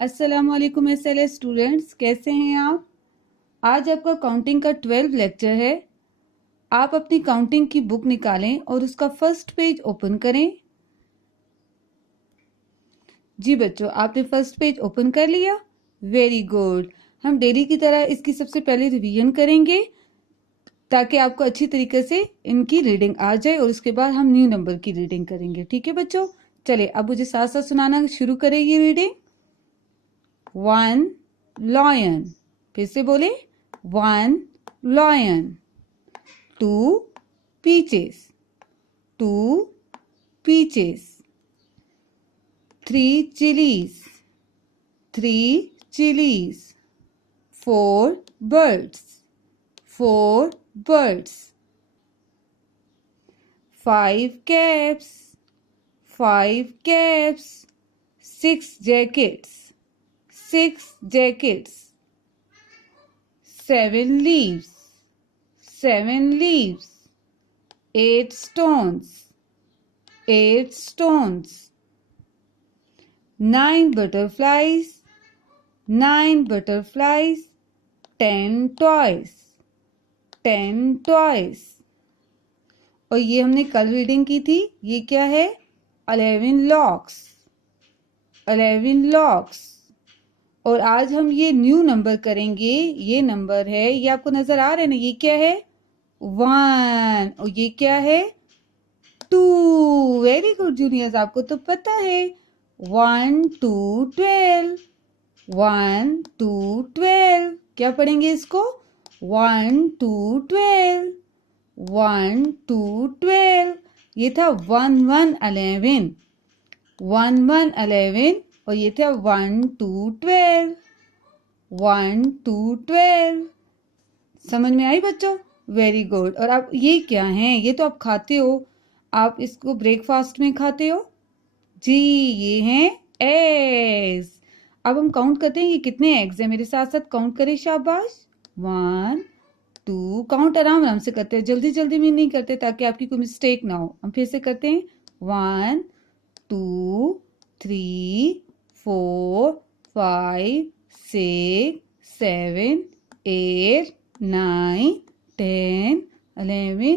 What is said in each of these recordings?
अस्सलाम वालेकुम SLA students, कैसे हैं आप। आज आपका काउंटिंग का 12 लेक्चर है। आप अपनी काउंटिंग की बुक निकालें और उसका फर्स्ट पेज ओपन करें। जी बच्चों, आपने फर्स्ट पेज ओपन कर लिया। Very good. हम डेली की तरह इसकी सबसे पहले रिवीजन करेंगे ताकि आपको अच्छी तरीके से इनकी रीडिंग आ जाए और उसके बाद हम न्यू नंबर की रीडिंग करेंगे। ठीक है बच्चों, चलिए अब मुझे साथ साथ सुनाना शुरू करें ये रीडिंग। 1 lion, फिर से बोले 1 lion। 2 peaches, 2 peaches। 3 chilies, 3 chilies। 4 birds, 4 birds। 5 caps, 5 caps। 6 jackets, 6 jackets। 7 leaves, 7 leaves। 8 stones, 8 stones। 9 butterflies, 9 butterflies। 10 toys, 10 toys। और ये हमने कल रीडिंग की थी, ये क्या है? 11 locks, 11 locks। और आज हम ये न्यू नंबर करेंगे। ये नंबर है, ये आपको नजर आ रहा है ना, ये क्या है? 1। और ये क्या है? 2। वेरी गुड जूनियर्स, आपको तो पता है। 1 2 12, 1 2 12। क्या पढ़ेंगे इसको? 1 2 12, 1 2 12। ये था 1 1 11, 1 1 11। और ये था 1 2 12, 1 2 12। समझ में आई बच्चों? Very good. और आप ये क्या है? ये तो आप खाते हो, आप इसको ब्रेकफास्ट में खाते हो। जी, ये हैं एग्स। अब हम काउंट करते हैं ये कितने एग्स हैं। मेरे साथ साथ काउंट करें, शाबाश। 1 2। काउंट आराम आराम से करते हैं, जल्दी जल्दी में नहीं करते ताकि आपकी कोई मिस्टेक ना हो। हम फिर से करते हैं। 1 2 3 4 5 6 7 8 9 10 11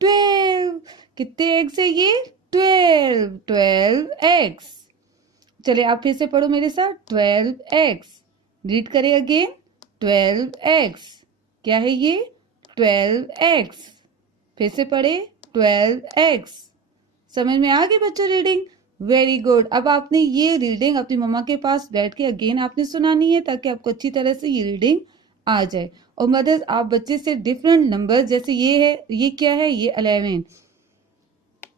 12। कितने एग्स है ये? 12, 12 एग्स। चलिए आप फिर से पढ़ो मेरे साथ। 12 एग्स। रीड करें अगेन। 12 एग्स। क्या है ये? 12 एग्स। फिर से पढ़े। 12 एग्स। समझ में आ गई बच्चों रीडिंग? Very good. अब आपने ये रीडिंग अपनी मम्मा के पास बैठ के अगेन आपने सुनानी है ताकि आपको अच्छी तरह से ये रीडिंग आ जाए। और मदर्स, आप बच्चे से डिफरेंट नंबर, जैसे ये है, ये क्या है? ये 11।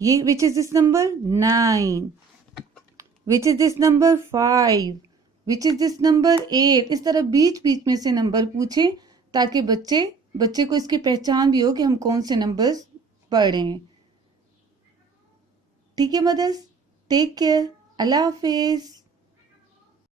ये which is this number? 9। Which is this number? 5। Which is this number? 8। इस तरह बीच बीच में से नंबर पूछें ताकि बच्चे को इसकी पहचान भी हो कि हम कौन से नंबर्स पढ़ रहे हैं। ठीक है मदर्स, टेक केयर, अल्लाह हाफिज।